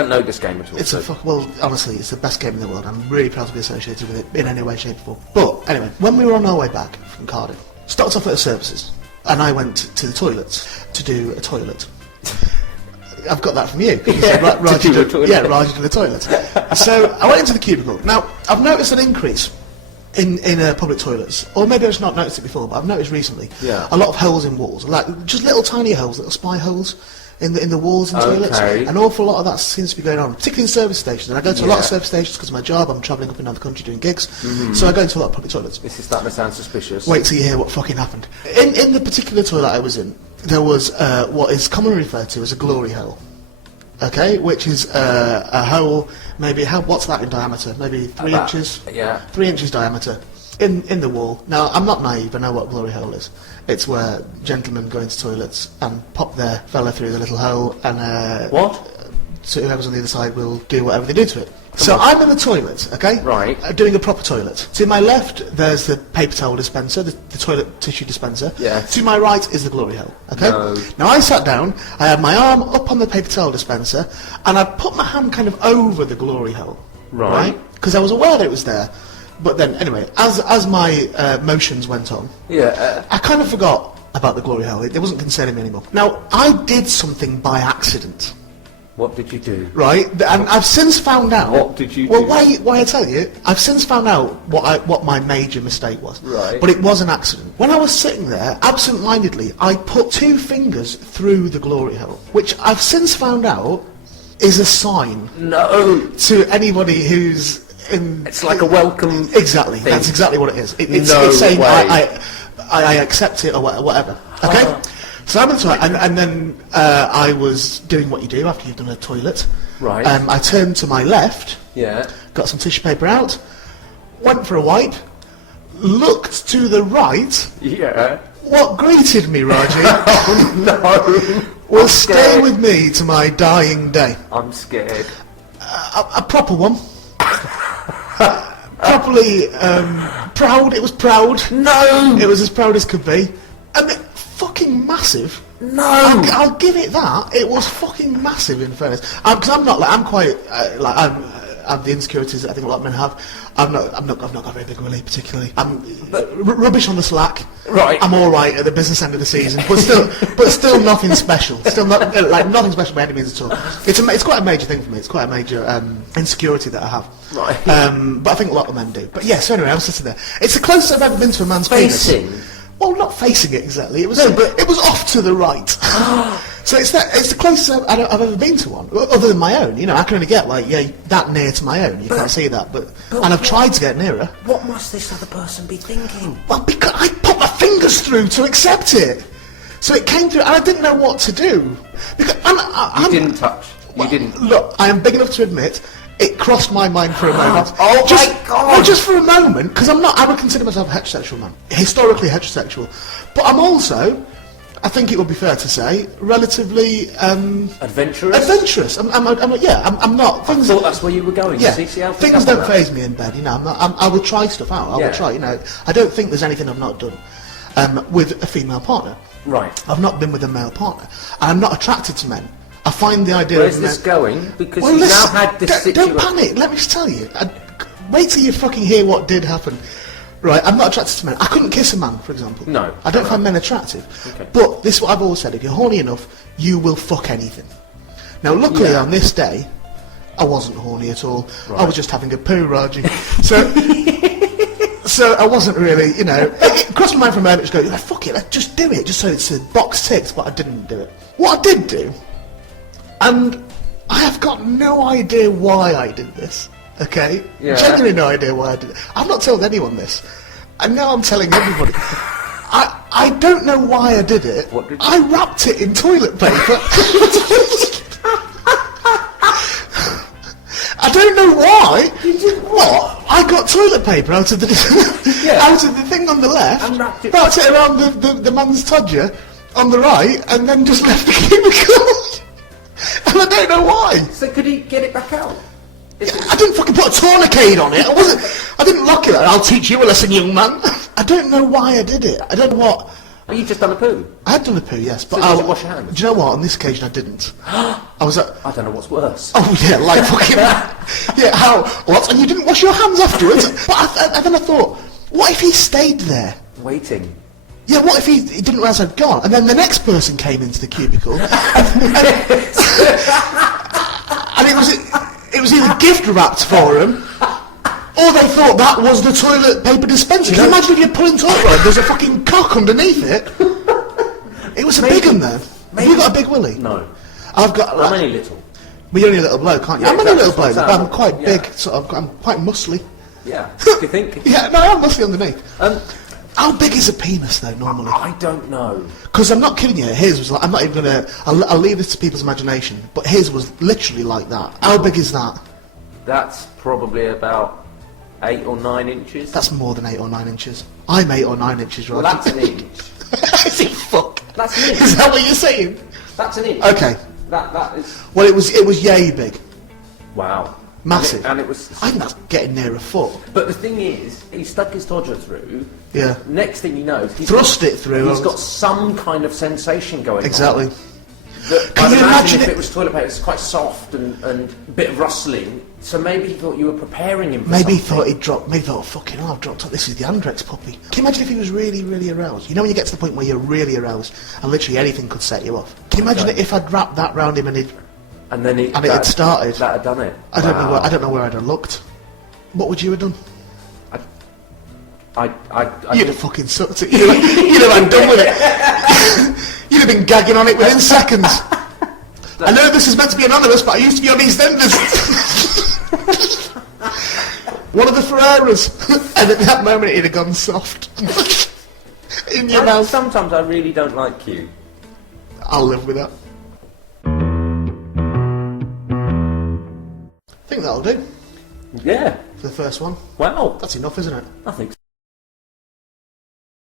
don't know this game at all. It's well, honestly, it's the best game in the world. I'm really proud to be associated with it in any way, shape or form. But anyway, when we were on our way back from Cardiff, stopped off at a services, and I went to the toilets to do a toilet. I've got that from you. Raji did the toilet. So I went into the cubicle. Now, I've noticed an increase in public toilets, or maybe I've just not noticed it before, but I've noticed recently a lot of holes in walls, like just little tiny holes, little spy holes in the walls in toilets. An awful lot of that seems to be going on, particularly in service stations. And I go to a lot of service stations because of my job. I'm travelling up and down the country doing gigs, so I go into a lot of public toilets. This is starting to sound suspicious. Wait till you hear what fucking happened. In the particular toilet I was in, there was what is commonly referred to as a glory hole. Okay, which is a hole, maybe, what's that in diameter? Maybe 3 inches? Yeah. 3 inches diameter in the wall. Now, I'm not naive, I know what glory hole is. It's where gentlemen go into toilets and pop their fella through the little hole, and so whoever's on the other side will do whatever they do to it. So I'm in the toilet, okay? Right. Doing a proper toilet. To my left, there's the paper towel dispenser, the toilet tissue dispenser. Yes. To my right is the glory hole, okay? No. Now I sat down, I had my arm up on the paper towel dispenser, and I put my hand kind of over the glory hole. Right. Because I was aware that it was there. But then, anyway, as my motions went on, I kind of forgot about the glory hole. It wasn't concerning me anymore. Now, I did something by accident. What did you do? Right, and I've since found out... What did you do? Well, why I tell you, I've since found out what my major mistake was. Right. But it was an accident. When I was sitting there, absent-mindedly, I put 2 fingers through the glory hole, which I've since found out is a sign... No! ...to anybody who's in... It's like a welcome... Exactly, thing. That's exactly what it is. It's saying I accept it or whatever, okay? So I'm in the toilet, and then I was doing what you do after you've done a toilet. Right. I turned to my left. Yeah. Got some tissue paper out. Went for a wipe. Looked to the right. Yeah. What greeted me, Raji? Oh no! Will stay with me to my dying day. I'm scared. A proper one. Properly proud. It was proud. No. It was as proud as could be. Fucking massive. No. I'll give it that. It was fucking massive, in fairness. Because I'm not like I'm quite like I have the insecurities that I think a lot of men have. I've not got a very big willy particularly. I'm rubbish on the slack. Right. I'm all right at the business end of the season, but still nothing special. Still not like nothing special by any means at all. It's quite a major thing for me. It's quite a major insecurity that I have. Right. But I think a lot of men do. But yeah. So anyway, I was sitting there. It's the closest I've ever been to a man's penis. Well, not facing it exactly. It was it was off to the right. So it's the closest I've ever been to one, other than my own. You know, I can only get that near to my own. You can't see that, and I've tried to get nearer. What must this other person be thinking? Well, because I put my fingers through to accept it, so it came through, and I didn't know what to do because you didn't touch. You didn't. Look, I am big enough to admit. It crossed my mind for a moment. Oh my God! Well, just for a moment, because I would consider myself a heterosexual man, historically heterosexual, but I'm also, I think it would be fair to say, relatively adventurous. Adventurous. I'm not. I thought that's where you were going. Yeah. See how things don't faze me in bed. You know, I will try stuff out. I will try. You know, I don't think there's anything I've not done with a female partner. Right. I've not been with a male partner, and I'm not attracted to men. I find the idea Where's of this going? Because well, you've now had this situation. Don't panic. Let me just tell you. Wait till you fucking hear what did happen. Right, I'm not attracted to men. I couldn't kiss a man, for example. No. I don't find men attractive. Okay. But this is what I've always said. If you're horny enough, you will fuck anything. Now, luckily, on this day, I wasn't horny at all. Right. I was just having a poo, Raji. So I wasn't really, you know... It crossed my mind for a moment to go, fuck it, let's just do it, just so it's a box ticked, but I didn't do it. What I did do... And I have got no idea why I did this, okay? Yeah. Genuinely no idea why I did it. I've not told anyone this, and now I'm telling everybody. I don't know why I did it. What did you I wrapped it in toilet paper. I don't know why. You did what? I got toilet paper out of the out of the thing on the left, and wrapped it around the man's todger on the right, and then just left the cubicle. And I don't know why. So could he get it back out? I didn't fucking put a tourniquet on it. I didn't lock it. I'll teach you a lesson, young man. I don't know why I did it. I don't know what But you just done a poo. I had done a poo, yes, but So did you wash your hands? Do you know what? On this occasion, I didn't. I was at. I don't know what's worse. Oh yeah, like fucking. Yeah, how? What? And you didn't wash your hands afterwards? But then I thought, what if he stayed there? Waiting. Yeah, what if he didn't realise I'd gone? And then the next person came into the cubicle, and it was either gift wrapped for him, or they thought that was the toilet paper dispenser. Can you imagine if you're pulling toilet roll, there's a fucking cock underneath it? It was a big one then. Have you got a big willy? No. I've got. I'm only little. Well, you're only a little bloke, aren't you? Yeah, I'm only a little exactly. bloke, but I'm quite Yeah. big. I'm quite muscly. Yeah. Do you think? Yeah, no, I'm muscly underneath. How big is a penis though normally? I don't know. Because I'm not kidding you. His was like, I'm not even gonna. I'll leave this to people's imagination. But his was literally like that. How big is that? That's probably about 8 or 9 inches. That's more than 8 or 9 inches. I'm 8 or 9 inches, right? Well, that's an inch. Is it fuck? That's an inch. Is that what you're saying? That's an inch. Okay. That is. Well, it was yay big, Wow. massive. And it was. I think that's getting near a foot. But the thing is, he stuck his dodger through. Yeah. Next thing he knows, he's Thrust it through. He's got some kind of sensation going Exactly. on. That Can I'd you imagine if it- it was toilet paper, it's quite soft and a bit of rustling. So maybe he thought you were preparing him for Maybe he something. thought he'd dropped. Maybe he thought, fucking hell, I've dropped. This is the Andrex puppy. Can you imagine if he was really, really aroused? You know when you get to the point where you're really aroused and literally anything could set you off. Can you imagine Okay. if I'd wrapped that round him and it had started? That had done it. I don't know. Wow. I don't know where I'd have looked. What would you have done? I You'd have fucking sucked it. You'd have been done with it. You'd have been gagging on it within seconds. I know this is meant to be anonymous, but I used to be on Eastenders. One of the Ferraras. And at that moment it'd have gone soft. In your mouth. Sometimes I really don't like you. I'll live with that. I think that'll do Yeah. for the first one. Wow. That's enough, isn't it? I think so.